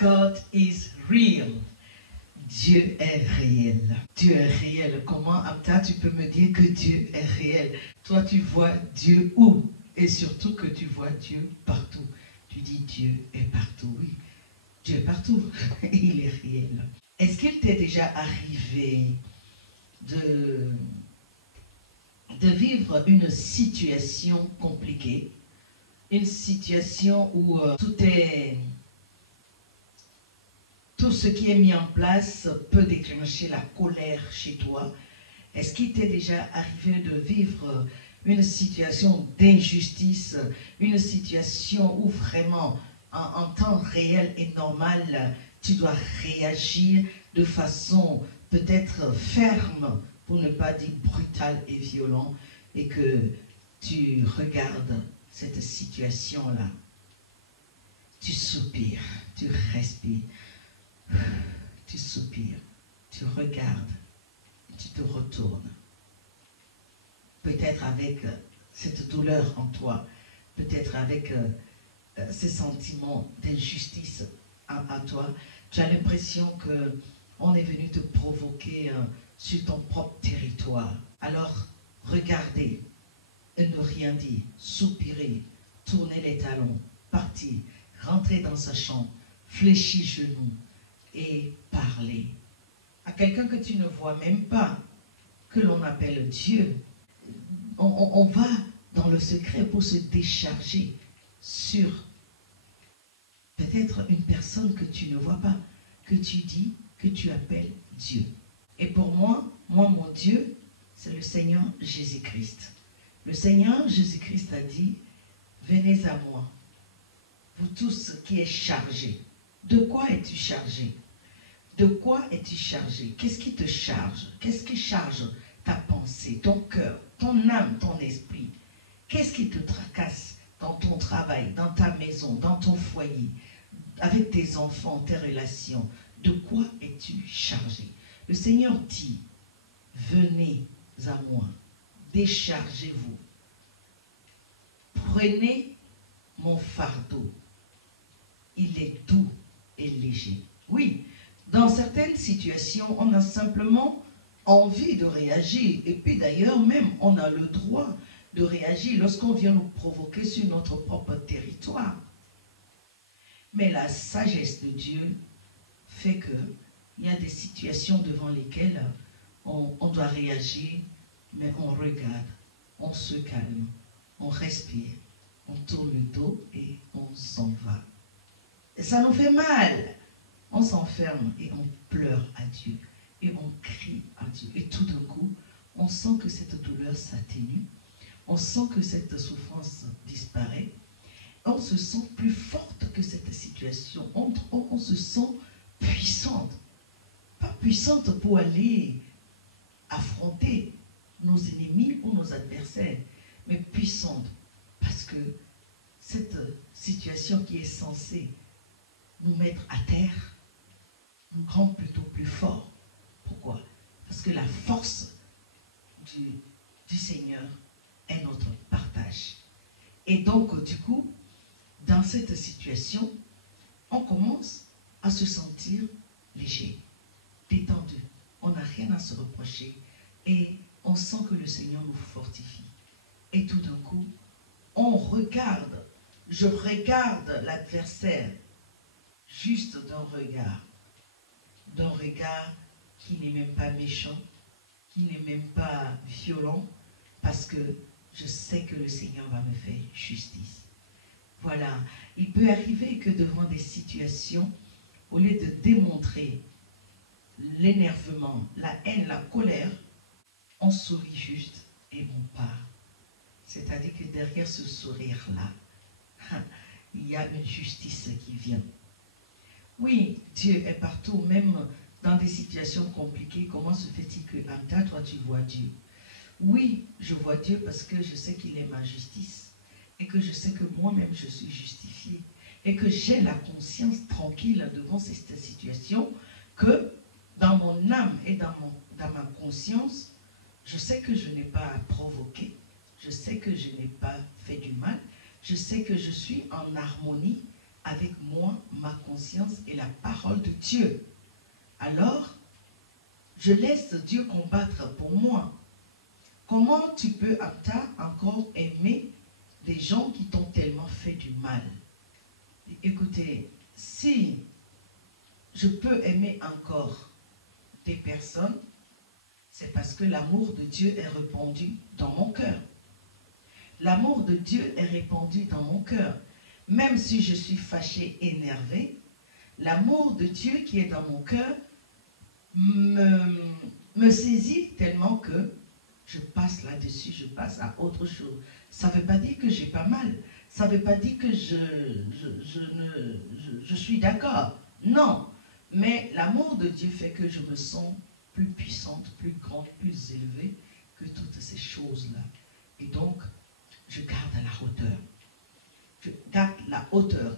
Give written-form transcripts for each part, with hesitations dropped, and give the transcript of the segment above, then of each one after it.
God is real. Dieu est réel. Dieu est réel. Comment, Amta, tu peux me dire que Dieu est réel? Toi, tu vois Dieu où? Et surtout que tu vois Dieu partout. Tu dis Dieu est partout. Oui, Dieu est partout. Il est réel. Est-ce qu'il t'est déjà arrivé de vivre une situation compliquée? Une situation où tout ce qui est mis en place peut déclencher la colère chez toi. Est-ce qu'il t'est déjà arrivé de vivre une situation d'injustice, une situation où vraiment, en temps réel et normal, tu dois réagir de façon peut-être ferme, pour ne pas dire brutale et violente, et que tu regardes cette situation-là, tu soupires, tu respires, tu soupires, tu regardes, tu te retournes. Peut-être avec cette douleur en toi, peut-être avec ces sentiments d'injustice à toi, tu as l'impression qu'on est venu te provoquer sur ton propre territoire. Alors, regardez, ne rien dire, soupirer, tourner les talons, partir, rentrer dans sa chambre, fléchir genoux et parler à quelqu'un que tu ne vois même pas, que l'on appelle Dieu. On va dans le secret pour se décharger sur peut-être une personne que tu ne vois pas, que tu dis, que tu appelles Dieu. Et pour moi, mon Dieu, c'est le Seigneur Jésus-Christ. Le Seigneur Jésus-Christ a dit, venez à moi, vous tous qui êtes chargés. De quoi es-tu chargé? De quoi es-tu chargé? Qu'est-ce qui te charge? Qu'est-ce qui charge ta pensée, ton cœur, ton âme, ton esprit? Qu'est-ce qui te tracasse dans ton travail, dans ta maison, dans ton foyer, avec tes enfants, tes relations? De quoi es-tu chargé? Le Seigneur dit, venez à moi, déchargez-vous. Prenez mon fardeau. Il est doux et léger. Oui, dans certaines situations, on a simplement envie de réagir. Et puis d'ailleurs, même, on a le droit de réagir lorsqu'on vient nous provoquer sur notre propre territoire. Mais la sagesse de Dieu fait qu'il y a des situations devant lesquelles on doit réagir, mais on regarde, on se calme, on respire, on tourne le dos et on s'en va. Et ça nous fait mal. On s'enferme et on pleure à Dieu. Et on crie à Dieu. Et tout d'un coup, on sent que cette douleur s'atténue. On sent que cette souffrance disparaît. On se sent plus forte que cette situation. On se sent puissante. Pas puissante pour aller affronter nos ennemis ou nos adversaires, mais puissante parce que cette situation qui est censée nous mettre à terre nous rend plutôt plus forts. Pourquoi? Parce que la force du Seigneur est notre partage. Et donc, du coup, dans cette situation, on commence à se sentir léger, détendu. On n'a rien à se reprocher et on sent que le Seigneur nous fortifie. Et tout d'un coup, on regarde, je regarde l'adversaire juste d'un regard qui n'est même pas méchant, qui n'est même pas violent, parce que je sais que le Seigneur va me faire justice. Voilà, il peut arriver que devant des situations, au lieu de démontrer l'énervement, la haine, la colère, on sourit juste et on part. C'est-à-dire que derrière ce sourire-là, il y a une justice qui vient. Oui, Dieu est partout, même dans des situations compliquées. Comment se fait-il que, Amta, toi, tu vois Dieu? Oui, je vois Dieu parce que je sais qu'il est ma justice et que je sais que moi-même, je suis justifiée et que j'ai la conscience tranquille devant cette situation que dans mon âme et dans ma conscience, je sais que je n'ai pas à provoquer, je sais que je n'ai pas fait du mal, je sais que je suis en harmonie avec moi ma conscience et la parole de Dieu. Alors, je laisse Dieu combattre pour moi. Comment tu peux, Amta, encore aimer des gens qui t'ont tellement fait du mal? Écoutez, si je peux aimer encore des personnes, c'est parce que l'amour de Dieu est répandu dans mon cœur. L'amour de Dieu est répandu dans mon cœur. Même si je suis fâché, énervé, l'amour de Dieu qui est dans mon cœur me saisit tellement que je passe là-dessus, je passe à autre chose. Ça ne veut pas dire que j'ai pas mal. Ça ne veut pas dire que je suis d'accord. Non. Mais l'amour de Dieu fait que je me sens plus puissante, plus grande, plus élevée que toutes ces choses-là. Et donc, je garde la hauteur. Je garde la hauteur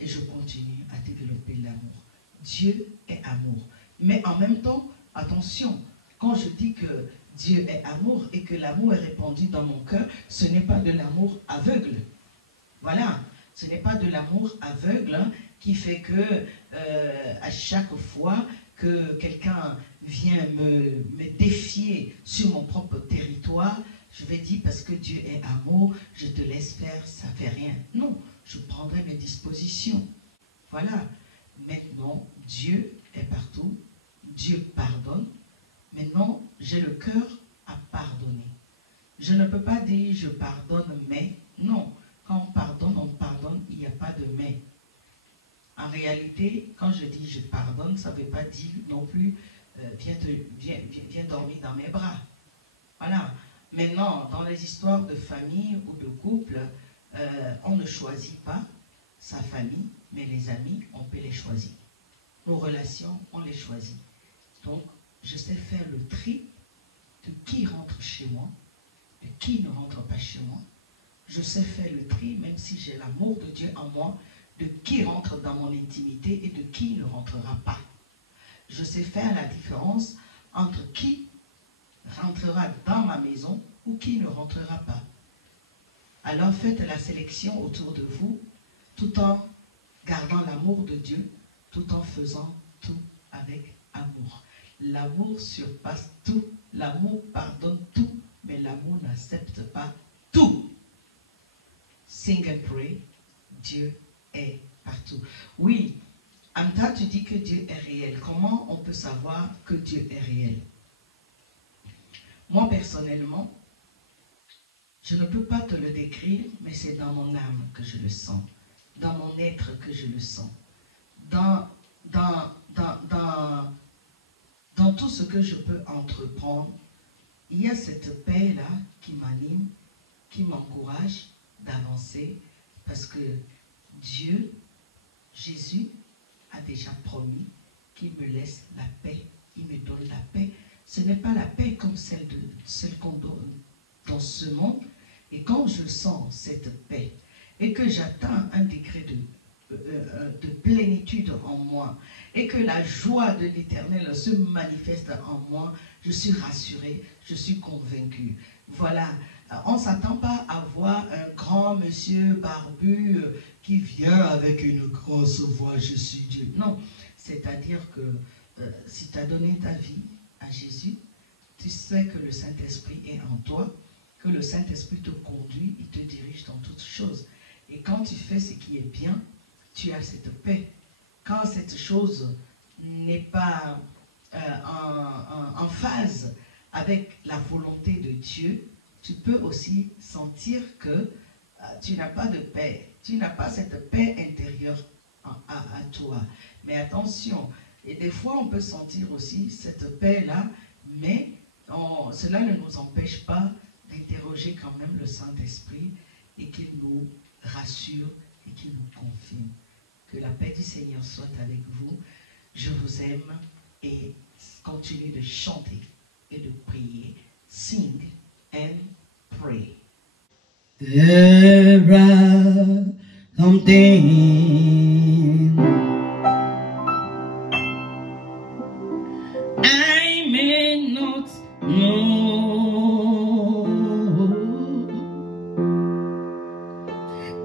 et je continue à développer l'amour. Dieu est amour. Mais en même temps, attention, quand je dis que Dieu est amour et que l'amour est répandu dans mon cœur, ce n'est pas de l'amour aveugle. Voilà, ce n'est pas de l'amour aveugle hein, qui fait que à chaque fois que quelqu'un vient me défier sur mon propre territoire, je vais dire parce que Dieu est amour, je te laisse faire, ça ne fait rien. Non, je prendrai mes dispositions. Voilà, maintenant Dieu est partout, Dieu pardonne. Maintenant, j'ai le cœur à pardonner. Je ne peux pas dire je pardonne, mais non. Quand on pardonne, il n'y a pas de mais. En réalité, quand je dis je pardonne, ça ne veut pas dire non plus viens dormir dans mes bras. Voilà. Maintenant, dans les histoires de famille ou de couple, on ne choisit pas sa famille, mais les amis, on peut les choisir. Nos relations, on les choisit. Donc, je sais faire le tri de qui rentre chez moi, de qui ne rentre pas chez moi. Je sais faire le tri, même si j'ai l'amour de Dieu en moi, de qui rentre dans mon intimité et de qui ne rentrera pas. Je sais faire la différence entre qui rentrera dans ma maison ou qui ne rentrera pas. Alors faites la sélection autour de vous, tout en gardant l'amour de Dieu, tout en faisant tout avec amour. L'amour surpasse tout, l'amour pardonne tout, mais l'amour n'accepte pas tout. Sing and pray, Dieu est partout. Oui, Amta, tu dis que Dieu est réel. Comment on peut savoir que Dieu est réel? Moi, personnellement, je ne peux pas te le décrire, mais c'est dans mon âme que je le sens, dans mon être que je le sens, dans tout ce que je peux entreprendre. Il y a cette paix-là qui m'anime, qui m'encourage d'avancer, parce que Dieu, Jésus, a déjà promis qu'il me laisse la paix, il me donne la paix. Ce n'est pas la paix comme celle qu'on donne dans ce monde. Et quand je sens cette paix et que j'atteins un degré de plénitude en moi et que la joie de l'Éternel se manifeste en moi, je suis rassuré, je suis convaincu. Voilà, on ne s'attend pas à voir un grand monsieur barbu qui vient avec une grosse voix, je suis Dieu. Non, c'est-à-dire que si tu as donné ta vie à Jésus, tu sais que le Saint-Esprit est en toi, que le Saint-Esprit te conduit, il te dirige dans toutes choses. Et quand tu fais ce qui est bien, tu as cette paix. Quand cette chose n'est pas en phase avec la volonté de Dieu, tu peux aussi sentir que tu n'as pas de paix. Tu n'as pas cette paix intérieure à toi. Mais attention, et des fois on peut sentir aussi cette paix-là, mais cela ne nous empêche pas d'interroger quand même le Saint-Esprit et qu'il nous rassure et qu'il nous confirme. Que la paix du Seigneur soit avec vous. Je vous aime et continuez de chanter et de prier. Sing and pray. There are some things I may not know.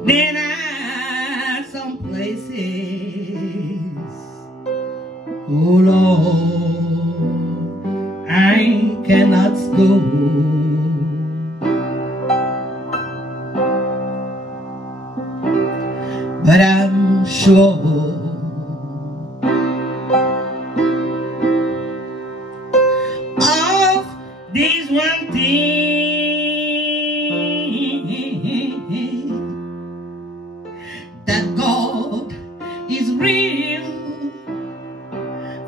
There are some places Oh Lord, I cannot go, but I'm sure of this one thing, that God is real,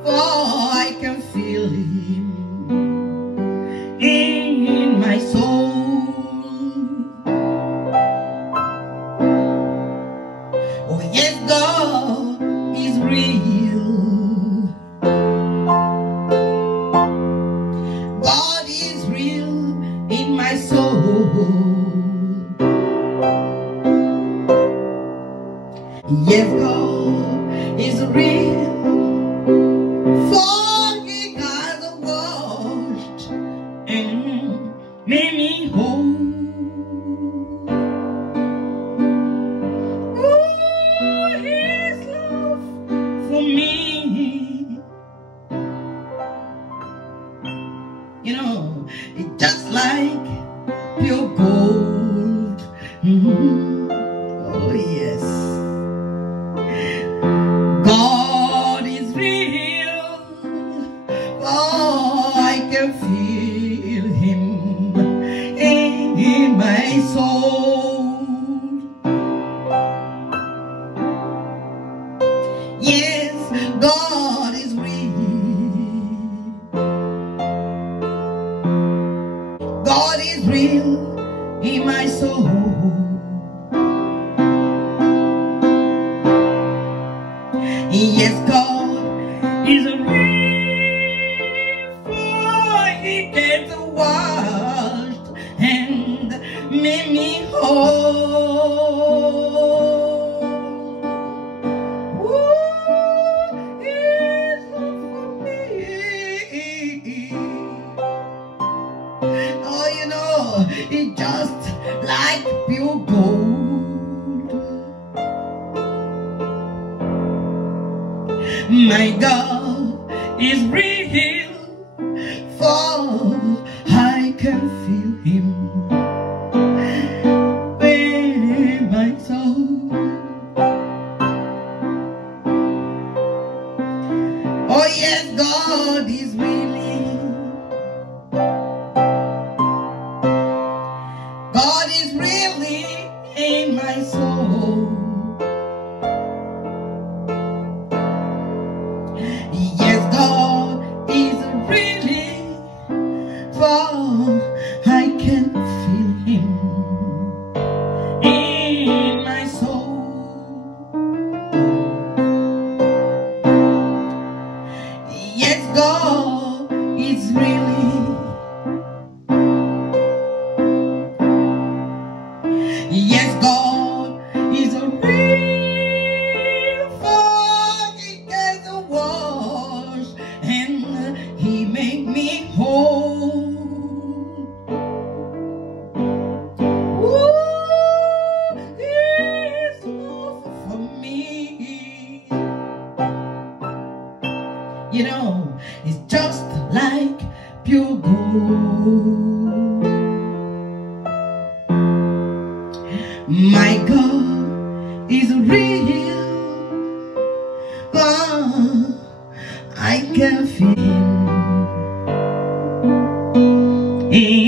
for I can feel Him in my soul. Oh yes, God is real. God is real in my soul. Yes, God is real, for He has washed and made me whole. Oh, His love for me, you know, it's just like pure gold. Oh yes, God is real. Oh, I can feel Him in my soul. Yes, God is real. God is real in my soul. Yes, God is real, for He gets washed and made me whole. Ooh, His love for me. Oh, you know, it's just like pure gold. My God is real, for I can feel Him in my soul. Oh yes, God is really, God is really in my soul. Yes, God is really, for I can feel Him in my soul. Yes, God is really, yes, God is real, for He gets washed and He made me whole. Ooh, His love for me, you know, it's just like pure gold. My God is real, I can feel Him